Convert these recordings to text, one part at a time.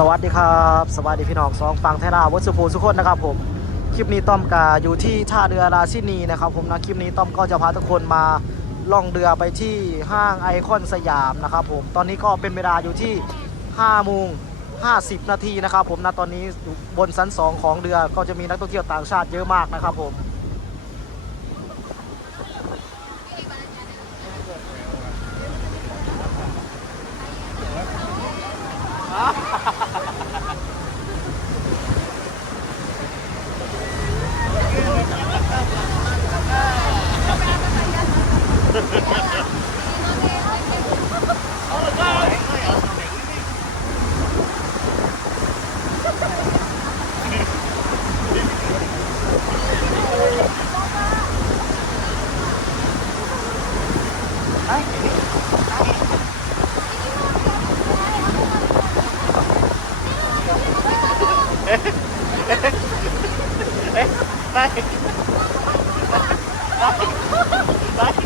สวัสดีครับ สวัสดีพี่น้องสองฝั่งไทยลาววัดสุภูสุคนนะครับผมคลิปนี้ต้อมกาอยู่ที่ท่าเรือราชินีนะครับผมนะคลิปนี้ต้อมก็จะพาทุกคนมาล่องเรือไปที่ห้างไอคอนสยามนะครับผมตอนนี้ก็เป็นเวลาอยู่ที่5โมง50 นาทีนะครับผมนะตอนนี้บนชั้น2ของเรือก็จะมีนักท่องเที่ยวต่างชาติเยอะมากนะครับผม 大丈夫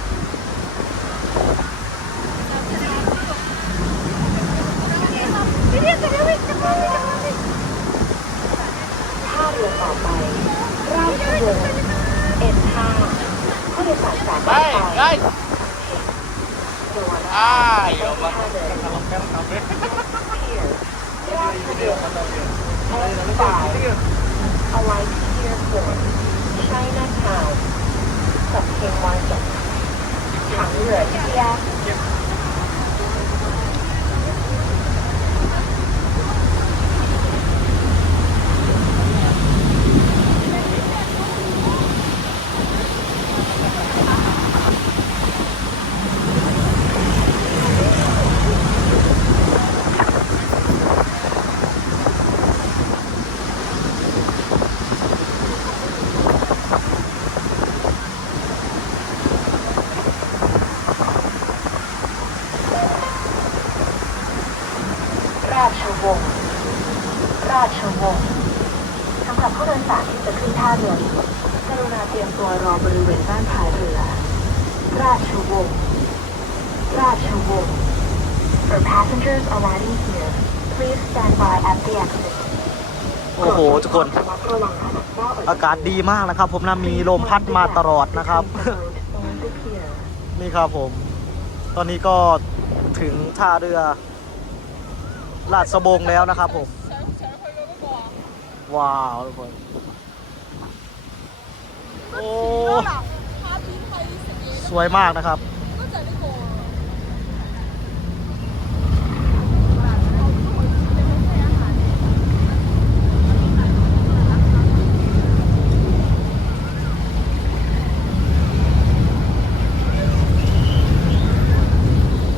ท่าเรือต่อไป ราชวงศ์เอ็นท่าผู้โดยสารจาก Vai, vai! ตัวนะ Ai, ó, ท่าเรือเพียร์ราชวงศ์เอ็นฝ่าย Alight Pier 4 Chinatown สับเพงวานจบถังเรือเทีย ราชวงศ์ ราชวงศ์สำหรับผู้โดยสารที่จะขึ้นท่าเรือกรุณาเตรียมตัวรอบริเวณด้านท้ายเรือ ราชวงศ์ราชวงศ์ For passengers arriving here please stand by at the exit โอ้โหทุกคนระวังขณะก้าวออกอากาศดีมากนะครับ ผมนะมีลมพัดมาตลอดนะครับ on the pier นี่ครับผม ตอนนี้ก็ถึงท่าเรือลาดสะบงแล้วนะครับผม ว้าวทุกคนโอ้สวยมากนะครับ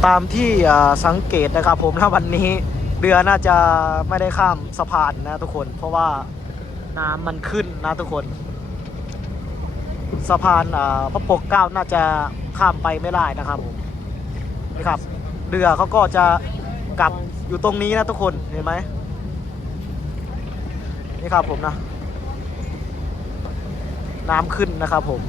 ตามที่สังเกตนะครับผมถ้าวันนี้ เรือน่าจะไม่ได้ข้ามสะพานนะทุกคน เพราะว่าน้ำมันขึ้นนะทุกคน สะพานอ่าพระปกเก้าน่าจะข้ามไปไม่ได้นะครับผมนี่ครับ เรือเขาก็จะกลับอยู่ตรงนี้นะทุกคนเห็นไหมนี่ครับผมนะ น้ำขึ้นนะครับผม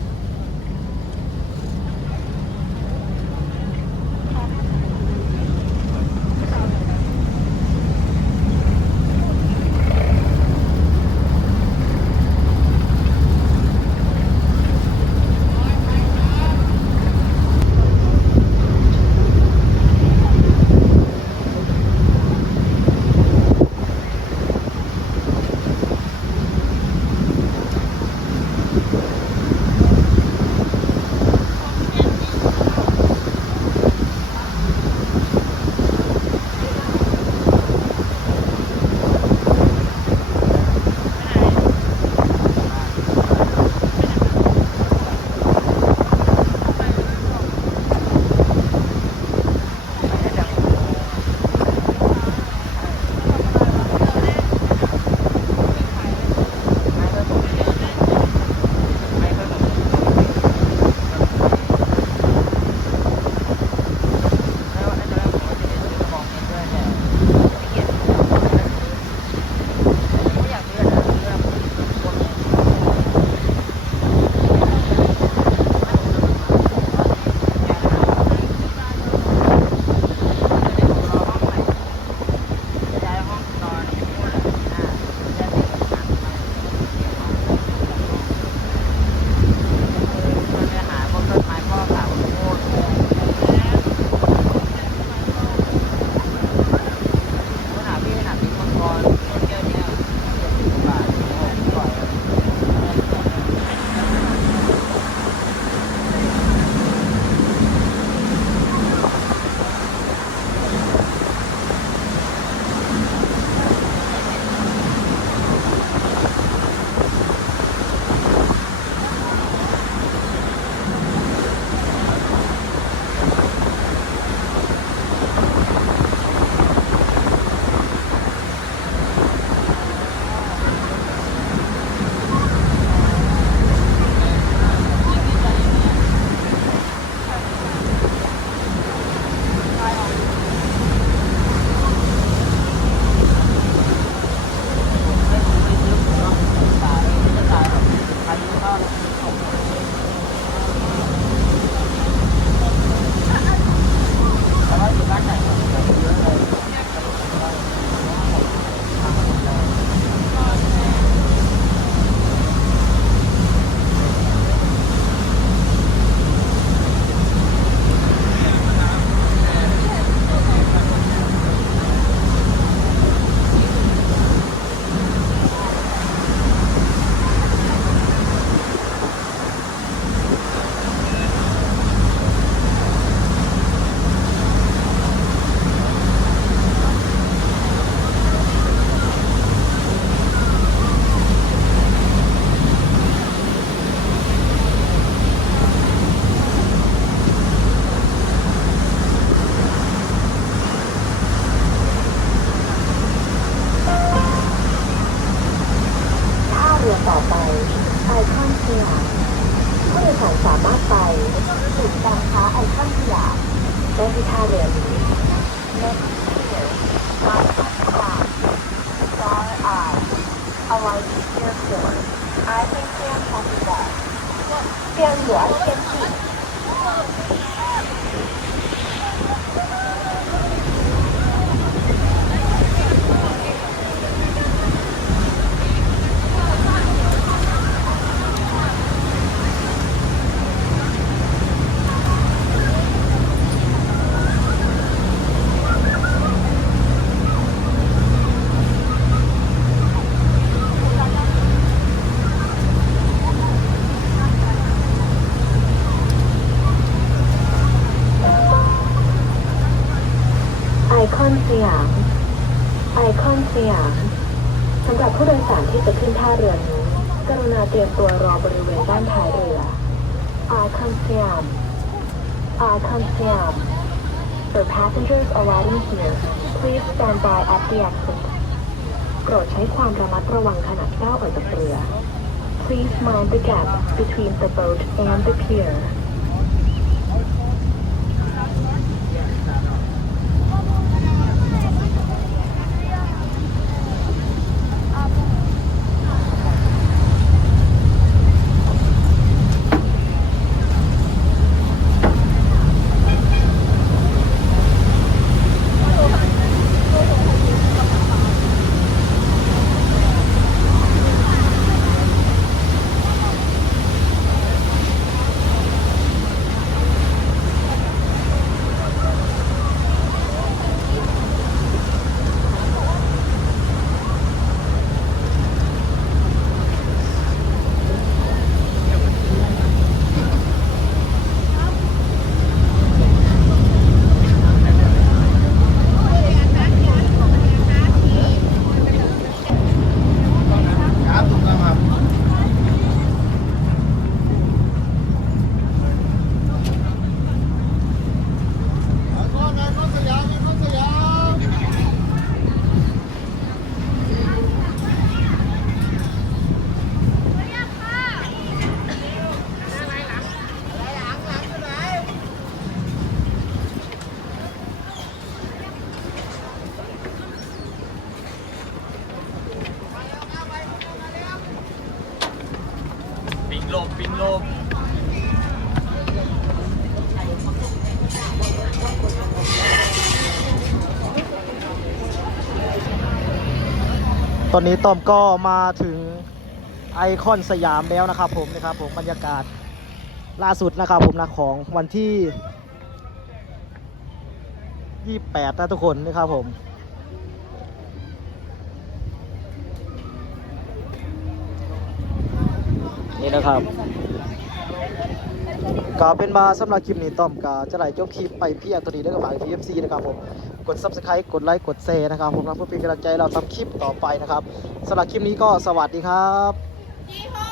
คอนสยาม ไอคอนสยามสำหรับผู้โดยสารที่จะขึ้นท่าเรือนี้ กรุณาเตรียมตัวรอบริเวณด้านท้ายเรือไอคอนสยามไอคอนสยาม For passengers arriving here, please stand by at the exit. โปรดใช้ความระมัดระวังขณะก้าวออกจากเรือ Please mind the gap between the boat and the pier. ตอนนี้ต้อมก็มาถึงไอคอนสยามแล้วนะครับผมนะครับผมบรรยากาศล่าสุดนะครับผมนะของวันที่ 28 นะทุกคนนะครับผมนี่นะครับ ก็เป็นมาสำหรับคลิปนี้ต้อมกาจะไล่จบคลิปไปเพียงตัวนี้แล้วยกับฝากทีเอฟซีนะครับผมกด subscribe กดไลค์กดแชร์นะครับผมนะเพื่อเป็นกำลังใจเราทำคลิปต่อไปนะครับสำหรับคลิปนี้ก็สวัสดีครับ